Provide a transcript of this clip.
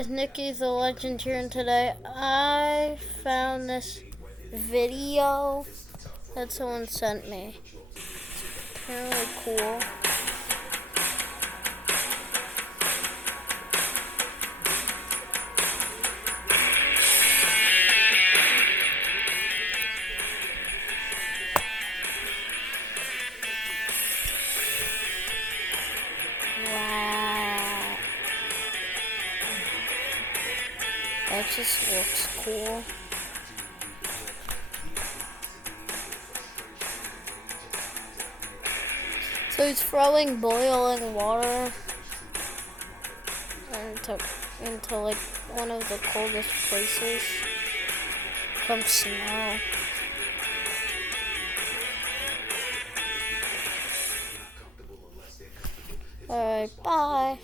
Guys, Nikki the Legend here, and today I found this video that someone sent me. Apparently cool. Wow. That just looks cool. So he's throwing boiling water into like one of the coldest places. From snow. Alright, bye.